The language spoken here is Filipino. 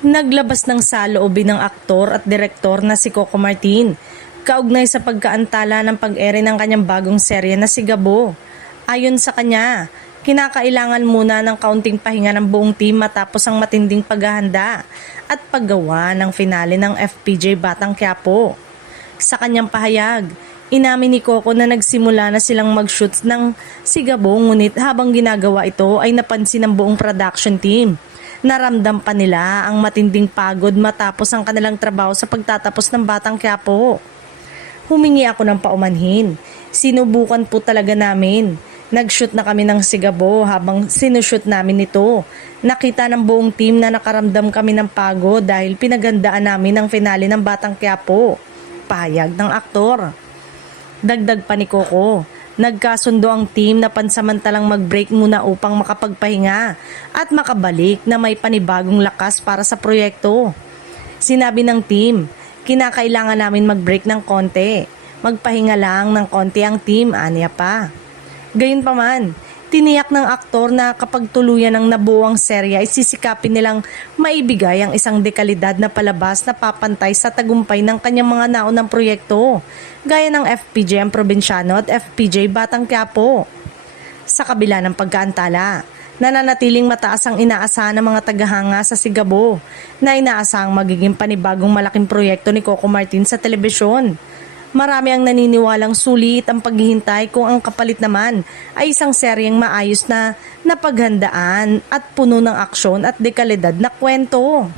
Naglabas ng saloobin ng aktor at direktor na si Coco Martin, kaugnay sa pagkaantala ng pag-ere ng kanyang bagong serye na si Gabo. Ayon sa kanya, kinakailangan muna ng kaunting pahinga ng buong team matapos ang matinding paghahanda at paggawa ng finale ng FPJ Batang Quiapo. Sa kanyang pahayag, inamin ni Coco na nagsimula na silang mag-shoot ng si Gabo, ngunit habang ginagawa ito ay napansin ng buong production team. Naramdam pa nila ang matinding pagod matapos ang kanilang trabaho sa pagtatapos ng Batang Quiapo. Humingi ako ng paumanhin. Sinubukan po talaga namin. Nag-shoot na kami ng si Gabo habang sinushoot namin ito. Nakita ng buong team na nakaramdam kami ng pagod dahil pinagandaan namin ang finale ng Batang Quiapo. Pahayag ng aktor. Dagdag pa ni Coco, nagkasundo ang team na pansamantalang mag-break muna upang makapagpahinga at makabalik na may panibagong lakas para sa proyekto. Sinabi ng team, kinakailangan namin mag-break ng konti. Magpahinga lang ng konti ang team, aniya pa. Gayunpaman, tiniyak ng aktor na kapag tuluyan ng nabuo ang serya ay sisikapin nilang maibigay ang isang dekalidad na palabas na papantay sa tagumpay ng kanyang mga naunang proyekto, gaya ng FPJ ang Probinsyano at FPJ Batang Quiapo. Sa kabila ng pagkaantala, nananatiling mataas ang inaasahan ng mga tagahanga sa si Gabo na inaasahang magiging panibagong malaking proyekto ni Coco Martin sa telebisyon. Marami ang naniniwalang sulit ang paghihintay kung ang kapalit naman ay isang seryeng maayos na napaghandaan at puno ng aksyon at dekalidad na kwento.